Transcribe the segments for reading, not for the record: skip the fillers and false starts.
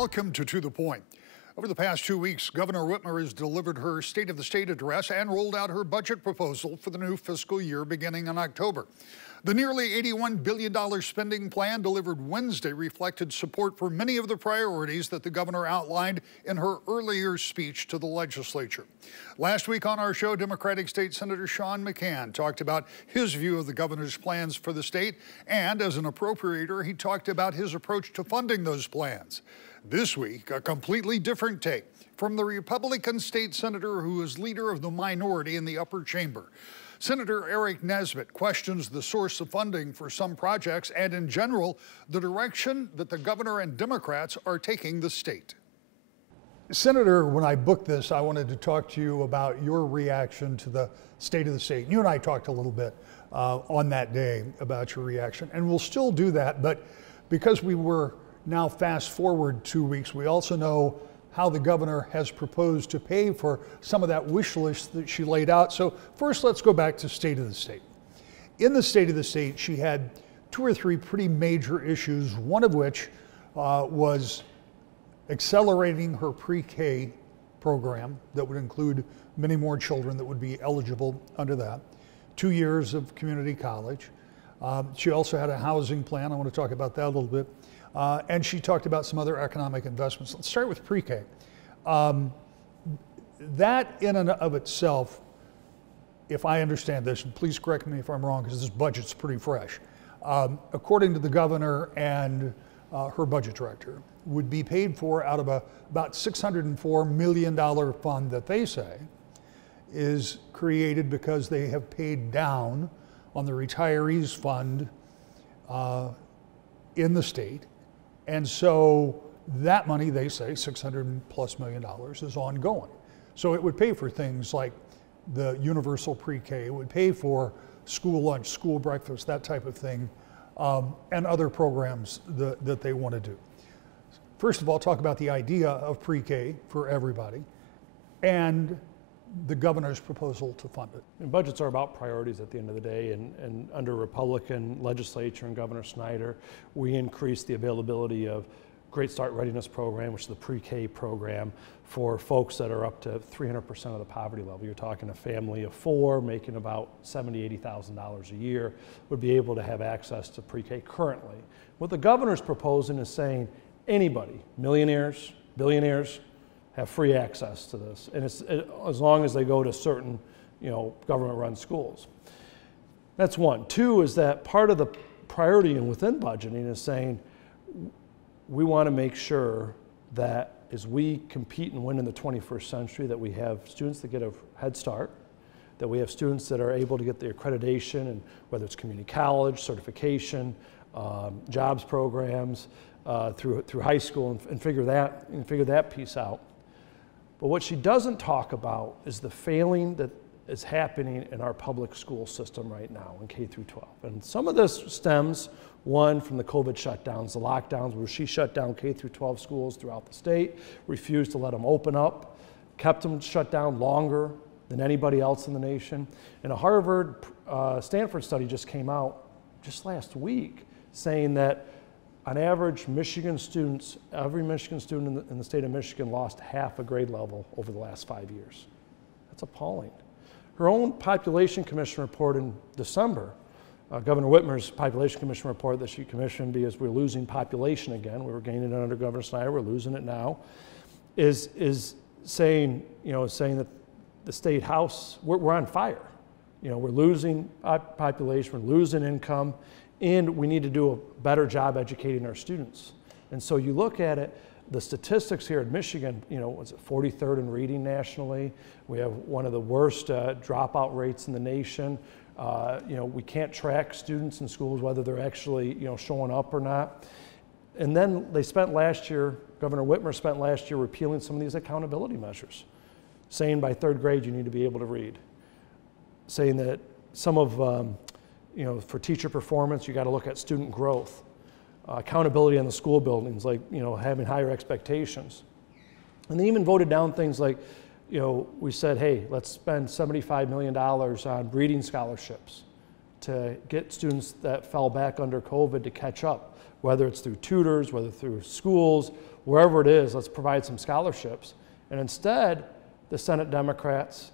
Welcome to the Point. Over the past 2 weeks, Governor Whitmer has delivered her State of the State address and rolled out her budget proposal for the new fiscal year beginning in October. The nearly $81 billion spending plan delivered Wednesday reflected support for many of the priorities that the governor outlined in her earlier speech to the legislature. Last week on our show, Democratic State Senator Sean McCann talked about his view of the governor's plans for the state, and as an appropriator, he talked about his approach to funding those plans. This week, a completely different take from the Republican state senator who is leader of the minority in the upper chamber. Senator Eric Nesbitt questions the source of funding for some projects and, in general, the direction that the governor and Democrats are taking the state. Senator, when I booked this, I wanted to talk to you about your reaction to the State of the State. You and I talked a little bit on that day about your reaction, and we'll still do that, but because we were now fast forward 2 weeks, we also know how the governor has proposed to pay for some of that wish list that she laid out. So first, let's go back to State of the State. In the State of the State, she had 2 or 3 pretty major issues, one of which was accelerating her pre-K program that would include many more children that would be eligible under that, 2 years of community college. She also had a housing plan. I want to talk about that a little bit. And she talked about some other economic investments. Let's start with pre-K. That in and of itself, if I understand this, and please correct me if I'm wrong because this budget's pretty fresh, according to the governor and her budget director, would be paid for out of about $604 million fund that they say is created because they have paid down on the retirees fund in the state. And so that money, they say, $600+ million is ongoing. So it would pay for things like the universal pre-K, it would pay for school lunch, school breakfast, that type of thing, and other programs that they want to do. First of all, talk about the idea of pre-K for everybody and the governor's proposal to fund it. And budgets are about priorities at the end of the day, and under Republican legislature and Governor Snyder, we increased the availability of Great Start Readiness Program, which is the pre-K program for folks that are up to 300% of the poverty level. You're talking a family of 4 making about $70,000, $80,000 a year would be able to have access to pre-K currently. What the governor's proposing is saying anybody, millionaires, billionaires, have free access to this, and it's as long as they go to certain, government-run schools. That's one. 2 is that part of the priority and within budgeting is saying we want to make sure that as we compete and win in the 21st century, that we have students that get a head start, that we have students that are able to get the accreditation, and whether it's community college, certification, jobs programs, through high school, and figure that piece out. But what she doesn't talk about is the failing that is happening in our public school system right now in K through 12. And some of this stems, one, from the COVID shutdowns, the lockdowns, where she shut down K through 12 schools throughout the state, refused to let them open up, kept them shut down longer than anybody else in the nation. And a Harvard, Stanford study just came out just last week saying that on average, Michigan students, every Michigan student in the state of Michigan lost half a grade level over the last 5 years. That's appalling. Her own population commission report in December, Governor Whitmer's population commission report that she commissioned because we're losing population again. We were gaining it under Governor Snyder, we're losing it now, is saying, saying that the state house, we're on fire. We're losing population, we're losing income, and we need to do a better job educating our students. And so you look at it, the statistics here in Michigan, was it 43rd in reading nationally? We have one of the worst dropout rates in the nation. We can't track students in schools, whether they're actually, showing up or not. And then they spent last year, Governor Whitmer spent last year repealing some of these accountability measures, saying by 3rd grade you need to be able to read, saying that some of, for teacher performance, you got to look at student growth, accountability in the school buildings, like, having higher expectations. And they even voted down things like, we said, hey, let's spend $75 million on reading scholarships to get students that fell back under COVID to catch up, whether it's through tutors, whether through schools, wherever it is, let's provide some scholarships. And instead, the Senate Democrats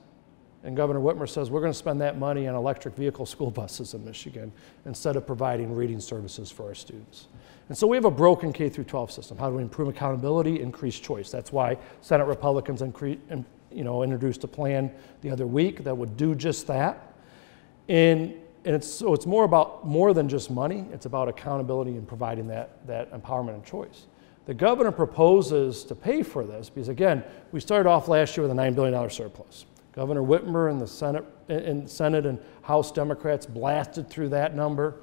and Governor Whitmer says we're going to spend that money on electric vehicle school buses in Michigan instead of providing reading services for our students. And so we have a broken K-12 system. How do we improve accountability, increase choice? That's why Senate Republicans introduced a plan the other week that would do just that. And it's more than just money. It's about accountability and providing that empowerment and choice. The governor proposes to pay for this because, again, we started off last year with a $9 billion surplus. Governor Whitmer and the Senate and House Democrats blasted through that number.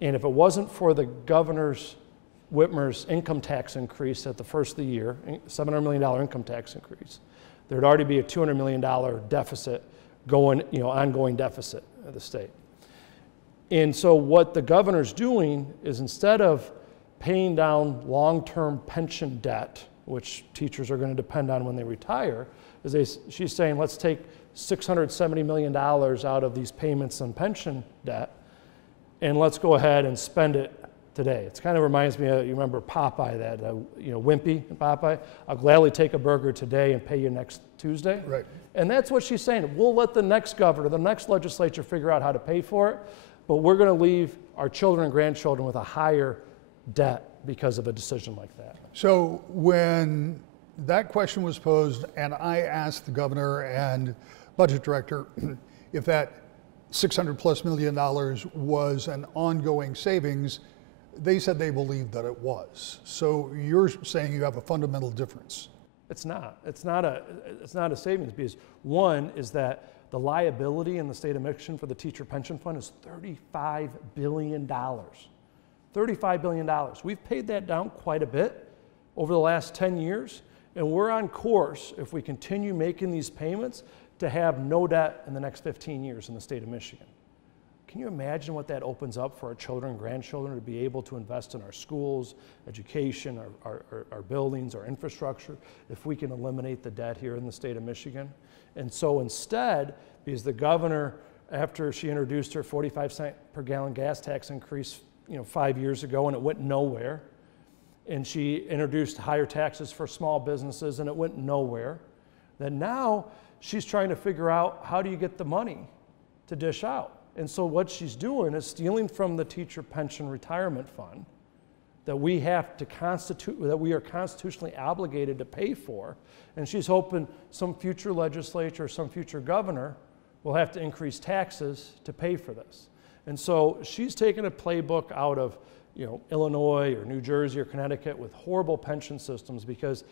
And if it wasn't for the Whitmer's income tax increase at the first of the year, $700 million income tax increase, there'd already be a $200 million deficit ongoing deficit of the state. And so what the governor's doing is, instead of paying down long-term pension debt, which teachers are going to depend on when they retire, she's saying, let's take $670 million out of these payments on pension debt, and let's go ahead and spend it today. It kind of reminds me of, you remember Popeye, that Wimpy in Popeye? I'll gladly take a burger today and pay you next Tuesday. Right. And that's what she's saying. We'll let the next governor, the next legislature figure out how to pay for it, but we're going to leave our children and grandchildren with a higher debt because of a decision like that. So when that question was posed and I asked the governor and budget director if that $600+ million was an ongoing savings, they said they believed that it was. So you're saying you have a fundamental difference. It's not. It's not a savings, because one is that the liability in the state of Michigan for the teacher pension fund is $35 billion. $35 billion. We've paid that down quite a bit over the last 10 years, and we're on course, if we continue making these payments, to have no debt in the next 15 years in the state of Michigan. Can you imagine what that opens up for our children and grandchildren to be able to invest in our schools, education, our buildings, our infrastructure, if we can eliminate the debt here in the state of Michigan? And so instead, because the governor, after she introduced her 45-cent per gallon gas tax increase 5 years ago, and it went nowhere, and she introduced higher taxes for small businesses, and it went nowhere, then now she's trying to figure out, how do you get the money to dish out? And so what she's doing is stealing from the teacher pension retirement fund that we are constitutionally obligated to pay for, and she's hoping some future legislature, some future governor will have to increase taxes to pay for this. And so she's taken a playbook out of Illinois or New Jersey or Connecticut with horrible pension systems, because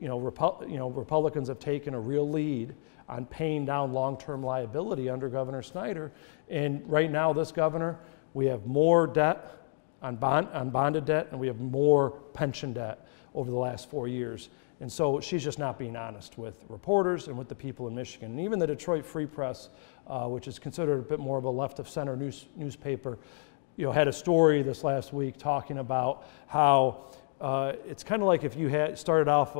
Republicans have taken a real lead on paying down long-term liability under Governor Snyder. And right now, this governor, we have more debt on bonded debt, and we have more pension debt over the last 4 years. And so she's just not being honest with reporters and with the people in Michigan. And even the Detroit Free Press, which is considered a bit more of a left-of-center newspaper, had a story this last week talking about how it's kind of like if you had started off,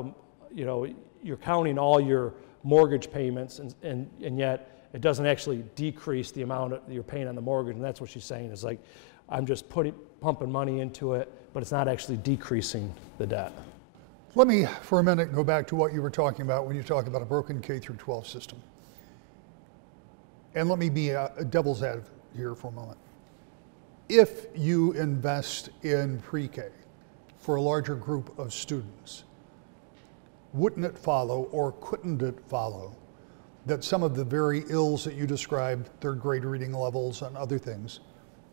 you're counting all your mortgage payments, and yet it doesn't actually decrease the amount that you're paying on the mortgage. And that's what she's saying, is like, I'm just pumping money into it, but it's not actually decreasing the debt. Let me, for a minute, go back to what you were talking about when you talk about a broken K-12 system. And let me be a devil's advocate here for a moment. If you invest in pre-K for a larger group of students, wouldn't it follow, or couldn't it follow, that some of the very ills that you described, third grade reading levels and other things,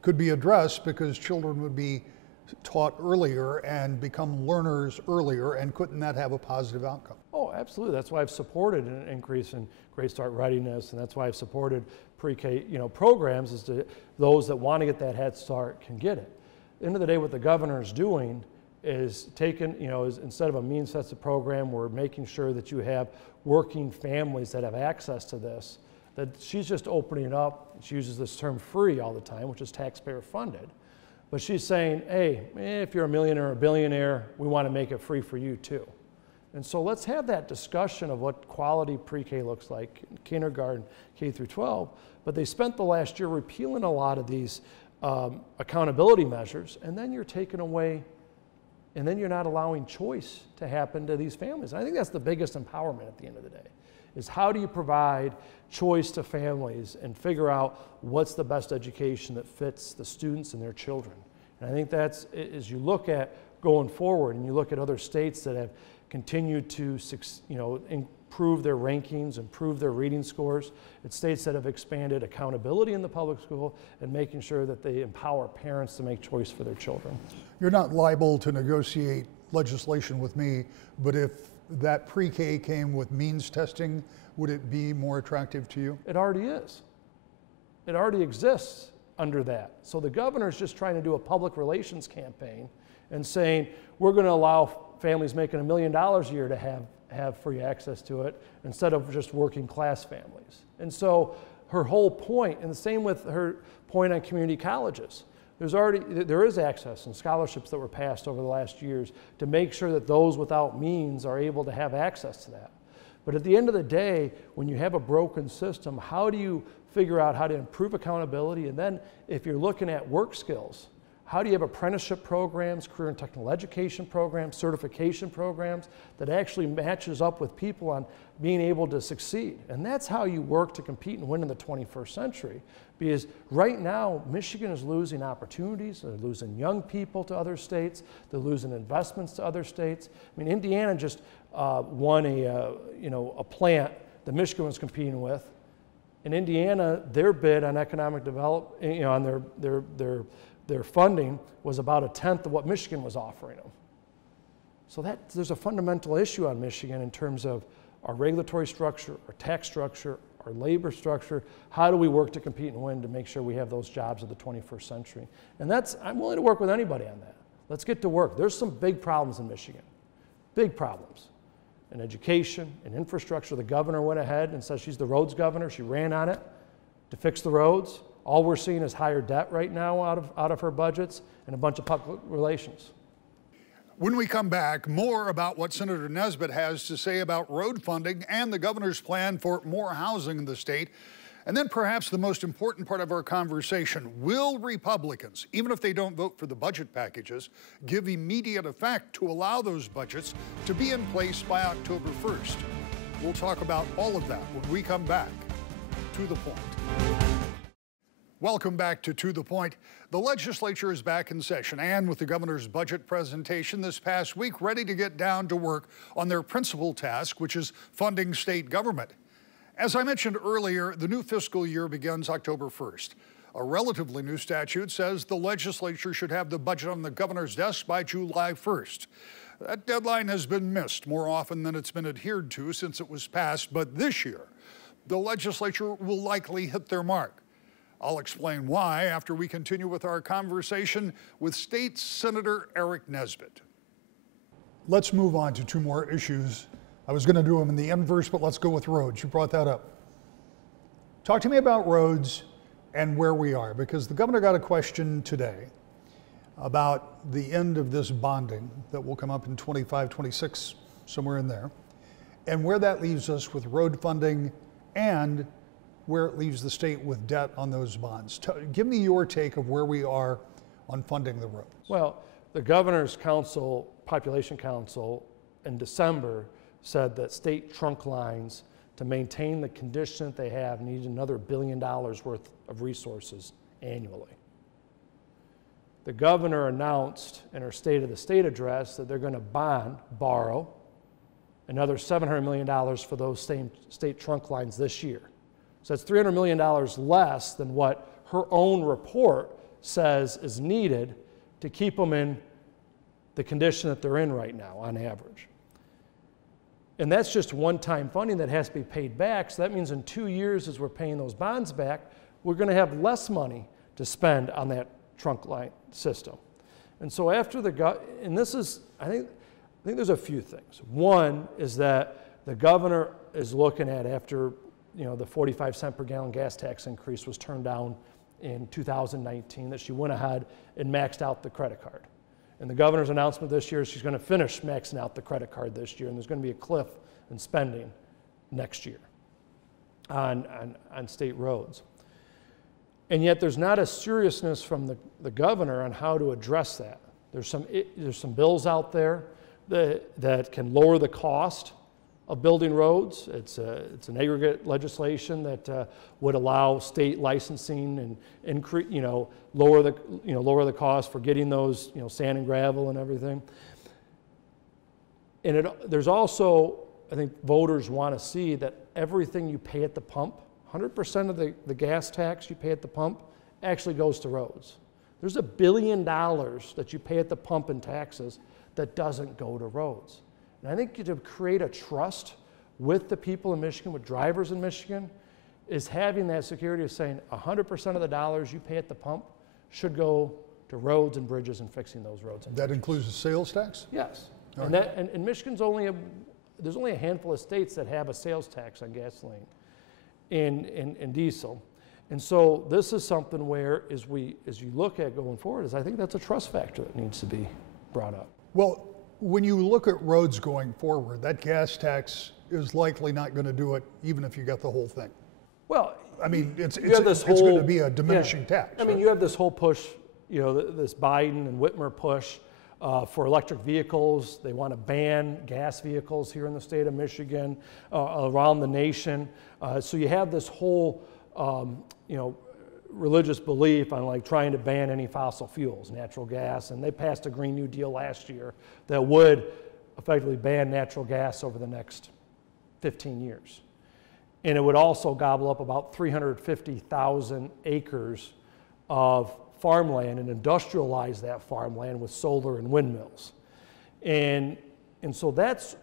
could be addressed because children would be taught earlier and become learners earlier, and couldn't that have a positive outcome? Oh, absolutely. That's why I've supported an increase in Great Start readiness, and that's why I've supported pre-K programs, is to those that want to get that head start can get it. At the end of the day, what the governor is doing is taking, is instead of a means tested program, we're making sure that you have working families that have access to this, that she's just opening it up. She uses this term free all the time, which is taxpayer funded. But she's saying, hey, if you're a millionaire or a billionaire, we want to make it free for you too. And so let's have that discussion of what quality pre-K looks like, kindergarten, K through 12. But they spent the last year repealing a lot of these accountability measures, and then you're taking away and then you're not allowing choice to happen to these families. And I think that's the biggest empowerment at the end of the day, is how do you provide choice to families and figure out what's the best education that fits the students and their children. And I think that's, as you look at going forward and you look at other states that have continued to improve their rankings, improve their reading scores, it's states that have expanded accountability in the public school and making sure that they empower parents to make choice for their children. You're not liable to negotiate legislation with me, but if that pre-K came with means testing, would it be more attractive to you? It already is. It already exists under that. So the governor's just trying to do a public relations campaign and saying, we're going to allow families making $1 million a year to have free access to it instead of just working class families. And so her whole point, and the same with her point on community colleges, there is access and scholarships that were passed over the last years to make sure that those without means are able to have access to that. But at the end of the day, when you have a broken system, how do you figure out how to improve accountability? And then if you're looking at work skills, how do you have apprenticeship programs, career and technical education programs, certification programs that actually matches up with people on being able to succeed? And that's how you work to compete and win in the 21st century. Because right now, Michigan is losing opportunities. They're losing young people to other states. They're losing investments to other states. I mean, Indiana just won a plant that Michigan was competing with. In Indiana, their bid on economic development, on their funding was about 1/10 of what Michigan was offering them. So there's a fundamental issue on Michigan in terms of our regulatory structure, our tax structure, our labor structure. How do we work to compete and win to make sure we have those jobs of the 21st century? And I'm willing to work with anybody on that. Let's get to work. There's some big problems in Michigan, big problems. In education, in infrastructure, the governor went ahead and said she's the roads governor. She ran on it to fix the roads. All we're seeing is higher debt right now out of her budgets and a bunch of public relations. When we come back, more about what Senator Nesbitt has to say about road funding and the governor's plan for more housing in the state. And then perhaps the most important part of our conversation, will Republicans, even if they don't vote for the budget packages, give immediate effect to allow those budgets to be in place by October 1st? We'll talk about all of that when we come back. To the Point. Welcome back to the Point. The legislature is back in session, and with the governor's budget presentation this past week, ready to get down to work on their principal task, which is funding state government. As I mentioned earlier, the new fiscal year begins October 1st. A relatively new statute says the legislature should have the budget on the governor's desk by July 1st. That deadline has been missed more often than it's been adhered to since it was passed, but this year, the legislature will likely hit their mark. I'll explain why after we continue with our conversation with State Senator Eric Nesbitt. Let's move on to two more issues. I was going to do them in the inverse, but let's go with roads. You brought that up. Talk to me about roads and where we are, because the governor got a question today about the end of this bonding that will come up in 25, 26, somewhere in there, and where that leaves us with road funding and where it leaves the state with debt on those bonds. Give me your take of where we are on funding the roads. Well, the governor's council, population council, in December said that state trunk lines, to maintain the condition that they have, need another $1 billion worth of resources annually. The governor announced in her State of the State address that they're going to borrow another $700 million for those same state trunk lines this year. So that's $300 million less than what her own report says is needed to keep them in the condition that they're in right now on average. And that's just one-time funding that has to be paid back. So that means in 2 years, as we're paying those bonds back, we're going to have less money to spend on that trunk line system. And so after and this is, I think there's a few things. One is that the governor is looking at, after the 45 cent per gallon gas tax increase was turned down in 2019, that she went ahead and maxed out the credit card. And the governor's announcement this year is she's going to finish maxing out the credit card this year, and there's going to be a cliff in spending next year on state roads. And yet there's not a seriousness from the governor on how to address that. There's some bills out there that can lower the cost of building roads. It's an aggregate legislation that would allow state licensing and increase, lower the cost for getting those, sand and gravel and everything. And there's also, I think voters want to see that everything you pay at the pump, 100% of the gas tax you pay at the pump actually goes to roads. There's $1 billion that you pay at the pump in taxes that doesn't go to roads. And I think to create a trust with the people in Michigan, with drivers in Michigan, is having that security of saying 100% of the dollars you pay at the pump should go to roads and bridges and fixing those roads. And that includes the sales tax? Yes. Okay. And Michigan's there's only a handful of states that have a sales tax on gasoline and diesel. And so this is something where, as you look at going forward, I think that's a trust factor that needs to be brought up. Well, when you look at roads going forward, that gas tax is likely not going to do it, even if you got the whole thing. Well, I mean, it's going to be a diminishing tax. I mean, you have this whole push, this Biden and Whitmer push for electric vehicles. They want to ban gas vehicles here in the state of Michigan, around the nation. So you have this whole, religious belief on like trying to ban any fossil fuels, natural gas, and they passed a Green New Deal last year that would effectively ban natural gas over the next 15 years. And it would also gobble up about 350,000 acres of farmland and industrialize that farmland with solar and windmills. And so that's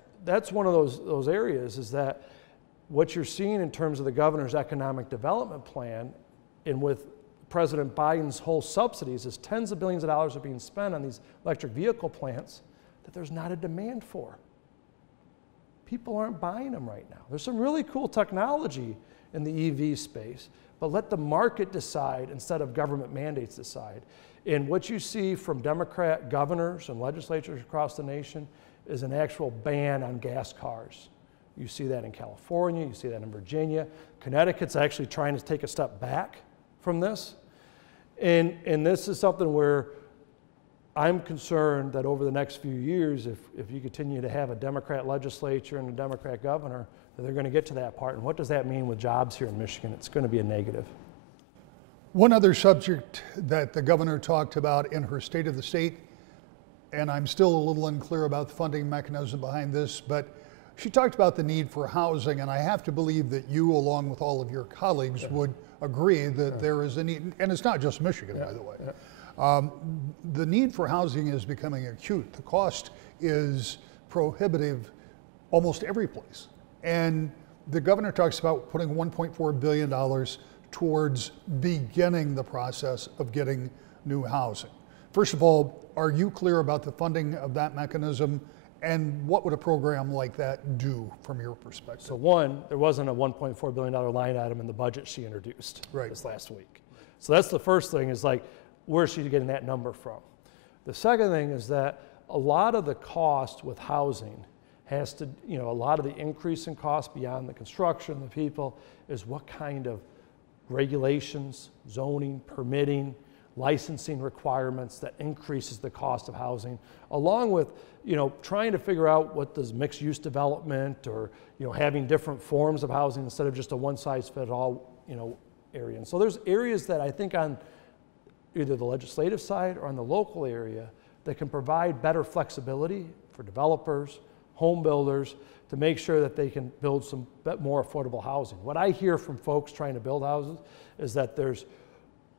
one of those areas, is that what you're seeing in terms of the governor's economic development plan, and with President Biden's whole subsidies, is tens of billions of dollars are being spent on these electric vehicle plants that there's not a demand for. People aren't buying them right now. There's some really cool technology in the EV space, but let the market decide instead of government mandates decide. And what you see from Democrat governors and legislatures across the nation is an actual ban on gas cars. You see that in California, you see that in Virginia. Connecticut's actually trying to take a step back from this. And this is something where I'm concerned that over the next few years, if you continue to have a Democrat legislature and a Democrat governor, that they're going to get to that part. And what does that mean with jobs here in Michigan? It's going to be a negative. One other subject that the governor talked about in her State of the State, and I'm still a little unclear about the funding mechanism behind this, but she talked about the need for housing, and I have to believe that you, along with all of your colleagues, would agree that there is a need, and it's not just Michigan, by the way. The need for housing is becoming acute. The cost is prohibitive almost every place. And the governor talks about putting $1.4 billion towards beginning the process of getting new housing. First of all, are you clear about the funding of that mechanism? And what would a program like that do from your perspective? So one, there wasn't a $1.4 billion line item in the budget she introduced this last week. So that's the first thing, is like, where's she getting that number from? The second thing is that a lot of the cost with housing has to, a lot of the increase in cost beyond the construction, the people, is what kind of regulations, zoning, permitting, licensing requirements that increases the cost of housing, along with trying to figure out what does mixed use development, or having different forms of housing instead of just a one size fit all area. And so there's areas that I think on either the legislative side or on the local area that can provide better flexibility for developers, home builders, to make sure that they can build some more affordable housing. What I hear from folks trying to build houses is that there's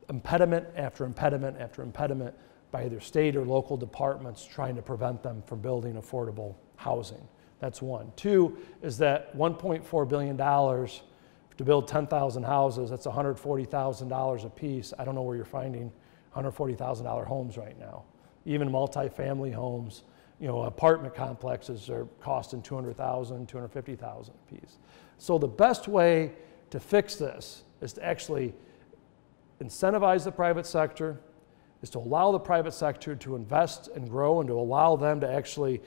impediment after impediment after impediment by either state or local departments trying to prevent them from building affordable housing. That's one. Two is that $1.4 billion to build 10,000 houses, that's $140,000 a piece. I don't know where you're finding $140,000 homes right now. Even multifamily homes, apartment complexes are costing $200,000, $250,000 a piece. So the best way to fix this is to actually incentivize the private sector, is to allow the private sector to invest and grow, and to allow them to actually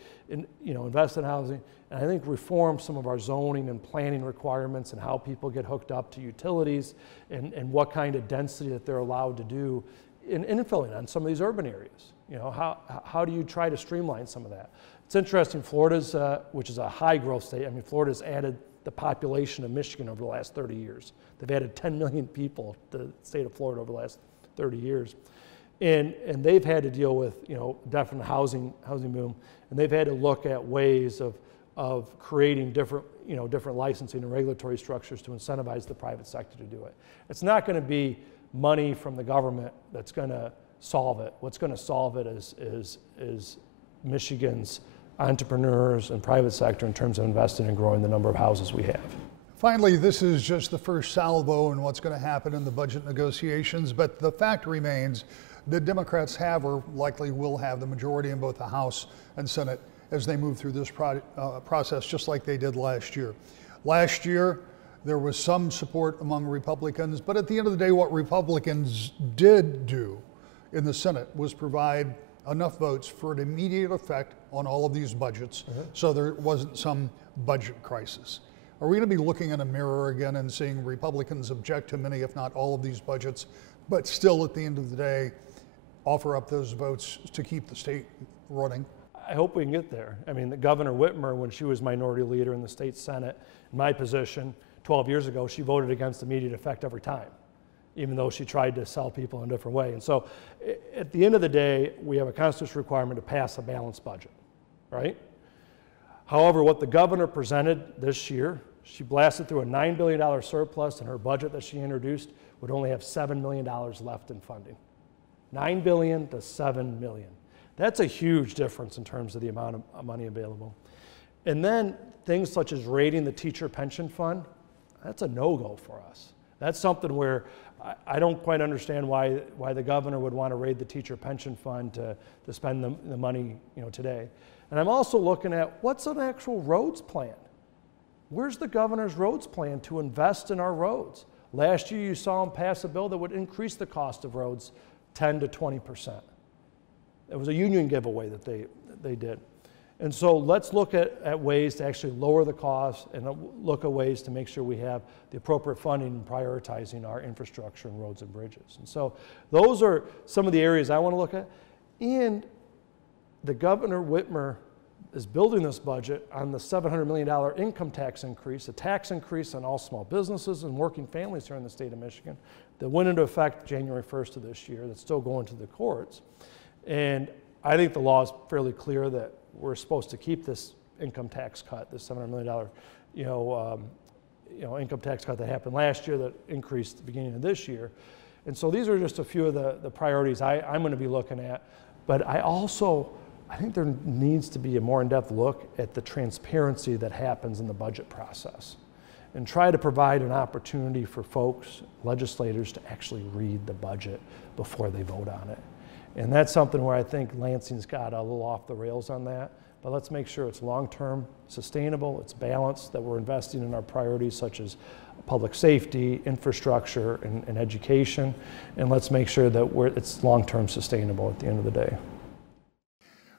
invest in housing. And I think reform some of our zoning and planning requirements and how people get hooked up to utilities, and what kind of density that they're allowed to do in infilling on some of these urban areas. How do you try to streamline some of that? It's interesting, Florida's, which is a high growth state, I mean, Florida's added the population of Michigan over the last 30 years. They've added 10 million people to the state of Florida over the last 30 years. And they've had to deal with, definite housing boom, and they've had to look at ways of creating different licensing and regulatory structures to incentivize the private sector to do it. It's not going to be money from the government that's going to solve it. What's going to solve it is Michigan's entrepreneurs and private sector in terms of investing and growing the number of houses we have. Finally, this is just the first salvo in what's going to happen in the budget negotiations, but the fact remains that Democrats have or likely will have the majority in both the House and Senate as they move through this process, just like they did last year. Last year, there was some support among Republicans, but at the end of the day, what Republicans did do in the Senate was provide enough votes for an immediate effect on all of these budgets, so there wasn't some budget crisis. Are we going to be looking in a mirror again and seeing Republicans object to many, if not all of these budgets, but still at the end of the day, offer up those votes to keep the state running? I hope we can get there. I mean, Governor Whitmer, when she was minority leader in the state Senate, in my position 12 years ago, she voted against immediate effect every time, even though she tried to sell people in a different way. And so at the end of the day, we have a constitutional requirement to pass a balanced budget, right? However, what the governor presented this year, she blasted through a $9 billion surplus, and her budget that she introduced would only have $7 million left in funding. $9 billion to $7 million. That's a huge difference in terms of the amount of money available. And then things such as raiding the teacher pension fund, that's a no-go for us. That's something where I don't quite understand why the governor would want to raid the teacher pension fund to spend the money today. And I'm also looking at what's an actual roads plan. Where's the governor's roads plan to invest in our roads? Last year you saw him pass a bill that would increase the cost of roads 10 to 20%. It was a union giveaway that they did. And so let's look at ways to actually lower the cost and look at ways to make sure we have the appropriate funding and prioritizing our infrastructure and roads and bridges. And so those are some of the areas I want to look at. And the Governor Whitmer is building this budget on the $700 million income tax increase, a tax increase on all small businesses and working families here in the state of Michigan that went into effect January 1st of this year, that's still going to the courts. And I think the law is fairly clear that we're supposed to keep this income tax cut, this $700 million income tax cut that happened last year that increased at the beginning of this year. And so these are just a few of the priorities I'm going to be looking at. But I think there needs to be a more in-depth look at the transparency that happens in the budget process and try to provide an opportunity for folks, legislators, to actually read the budget before they vote on it. And that's something where I think Lansing's got a little off the rails on that. But let's make sure it's long-term, sustainable, it's balanced, that we're investing in our priorities such as public safety, infrastructure, and education. And let's make sure that it's long-term sustainable at the end of the day.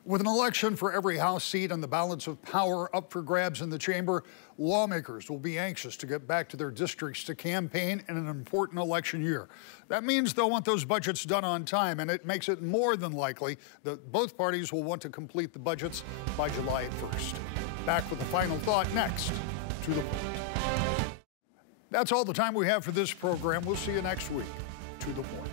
With an election for every House seat and the balance of power up for grabs in the chamber, lawmakers will be anxious to get back to their districts to campaign in an important election year. That means they'll want those budgets done on time, and it makes it more than likely that both parties will want to complete the budgets by July 1st. Back with a final thought next. To the Point. That's all the time we have for this program. We'll see you next week. To the Point.